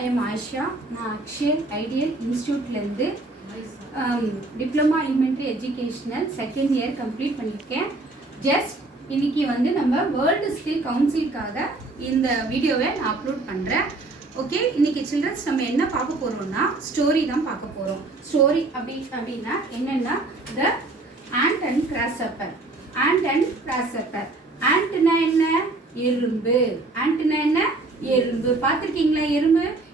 ஐ am Ayesha. நான் அக்ஷயல் ideal இன்ஸ்டியூட்லேருந்து diploma inventory educational second year complete பண்ணியிருக்கேன். ஜஸ்ட் இன்னைக்கு நம்ம வேர்ல்டு ஸ்கில் கவுன்சிலுக்காக இந்த வீடியோவை நான் அப்லோட் பண்ணுறேன். ஓகே, இன்னைக்கு சில்ட்ரன்ஸ் நம்ம என்ன பார்க்க போகிறோம்னா ஸ்டோரி தான் பார்க்க போகிறோம். ஸ்டோரி அப்படின்னா என்னென்னா the ant and grasshopper. Ant and grasshopper. ஆண்ட்னா என்ன? எறும்பு. ஆண்ட்னா என்ன? எறும்பு. பார்த்துருக்கீங்களா?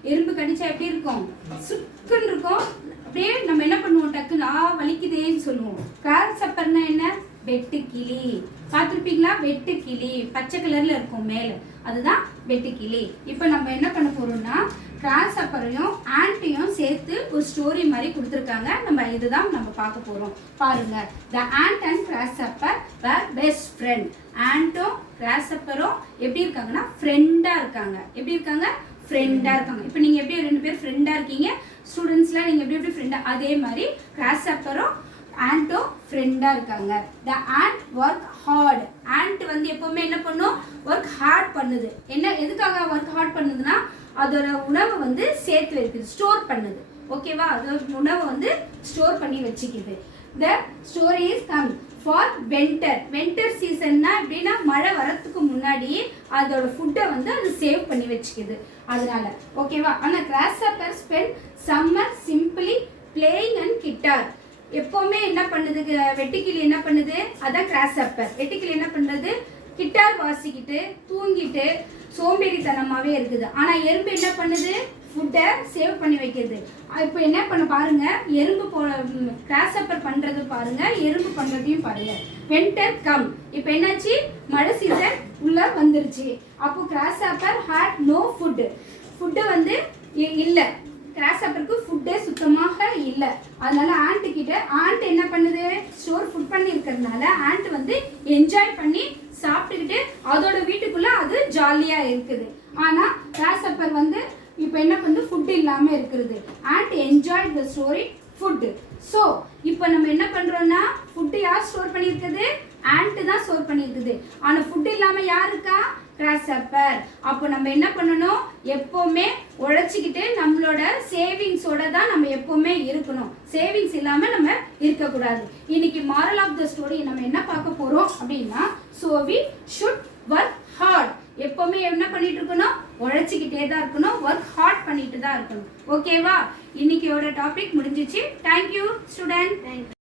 எறும்பு கடிச்சா எப்படி இருக்கும்? சுக்குன்னு இருக்கும். அப்படியே நம்ம என்ன பண்ணுவோம்? டக்குன்னு வலிக்குதேன்னு சொல்லுவோம். கிராஸ்ஹாப்பர்னா என்ன? வெட்டுக்கிளி. பார்த்துருப்பீங்களா? வெட்டுக்கிளி பச்சை கலர்ல இருக்கும் மேலே, அதுதான் வெட்டுக்கிளி. இப்போ நம்ம என்ன பண்ண போறோம்னா கிராஸ்ஹாப்பரையும் ஆண்ட்டையும் சேர்த்து ஒரு ஸ்டோரி மாதிரி கொடுத்துருக்காங்க. நம்ம இதுதான் நம்ம பார்க்க போறோம். பாருங்க. The ant and grasshopper were best friend. ஆண்ட்டும் கிராஸ்ஹாப்பரும் எப்படி இருக்காங்கன்னா ஃப்ரெண்டா இருக்காங்க. எப்படி இருக்காங்க? ஃப்ரெண்டா இருக்காங்க. இப்போ நீங்க எப்படி ரெண்டு பேர் ஃப்ரெண்டா இருக்கீங்க? ஸ்டூடெண்ட்ஸ்லாம் நீங்க எப்படி ஃப்ரெண்டா, அதே மாதிரி கிராஸ்ஹாப்பரும் ஆண்ட்டும் ஃப்ரெண்டா இருக்காங்க. த ஆண்ட் ஒர்க் ஹார்ட். ஆண்ட் எப்பவுமே என்ன பண்ணும்? ஒர்க் ஹார்ட் பண்ணுது. என்ன எதுக்காக ஒர்க் ஹார்ட் பண்ணுதுன்னா அதோட உணவை சேர்த்து வைக்குது, ஸ்டோர் பண்ணுது. ஓகேவா? அதோட உணவை ஸ்டோர் பண்ணி வச்சுக்குது. The story is come for winter. Winter சீசன்னா எப்படின்னா மழை வரத்துக்கு முன்னாடி அதோட ஃபுட்டை அது சேவ் பண்ணி வச்சுக்குது. அதனால ஓகேவா? ஆனால் grasshopper spend summer simply playing and guitar. எப்பவுமே என்ன பண்ணுது? வெட்டுக்கிளி என்ன பண்ணுது? அதான் கிராஸ்ஹாப்பர். வெட்டுக்கிளி என்ன பண்றது? கிட்டார் வாசிக்கிட்டு தூங்கிட்டு சோம்பேறித்தனமாவே இருக்குது. ஆனா எறும்பு என்ன பண்ணுது? ஃபுட்டை சேவ் பண்ணி வைக்கிறது. இப்போ என்ன பண்ண பாருங்க, எறும்பு கிராஸ்ஹாப்பர் பண்றது பாருங்க, எறும்பு பண்றதையும் பாருங்க. Winter come. இப்போ என்னாச்சு? மழை சீசன் உள்ள வந்துருச்சு. அப்போ கிராஸ்ஹாப்பர் ஹேட் நோ ஃபுட். ஃபுட்டு இல்லை. கிராஸ்ஹாப்பருக்கு ஃபுட்டே சுத்தமாக இல்லை. அதனால ஆண்ட் கிட்ட ஆண்ட் என்ன பண்ணுது? ஸ்டோர் ஃபுட் பண்ணி இருக்கிறதுனால ஆண்ட் என்ஜாய் பண்ணி சாப்பிட்டுக்கிட்டு அதோட வீட்டுக்குள்ள அது ஜாலியா இருக்குது. ஆனா கிராஸ்ஹாப்பர் இப்போ என்ன பண்ணுது? ஃபுட் இல்லாம இருக்குது. And enjoy the story food. So இப்போ நம்ம என்ன பண்றோம்னா ஃபுட்டு யார் ஸ்டோர் பண்ணியிருக்குது? ஆண்ட் தான் ஸ்டோர் பண்ணியிருக்குது. ஆனா ஃபுட் இல்லாம யார் இருக்கா? கிராஸ்ஹாப்பர். அப்போ நம்ம என்ன பண்ணணும்? எப்பவுமே உழைச்சிக்கிட்டு நம்மளோட சேவிங்ஸோட தான் நம்ம எப்பவுமே இருக்கணும். சேவிங்ஸ் இல்லாம நம்ம இருக்கக்கூடாது. இன்னைக்கு மாரல் ஆஃப் த ஸ்டோரி நம்ம என்ன பார்க்க போறோம் அப்படின்னா, so we should work hard. எப்பவுமே என்ன பண்ணிட்டு இருக்கணும்? உழைச்சிக்கிட்டே தான் இருக்கணும். ஒர்க் ஹார்ட் பண்ணிட்டு தான் இருக்கணும். ஓகேவா? இன்னைக்கோட டாபிக் முடிஞ்சிச்சு. Thank you student.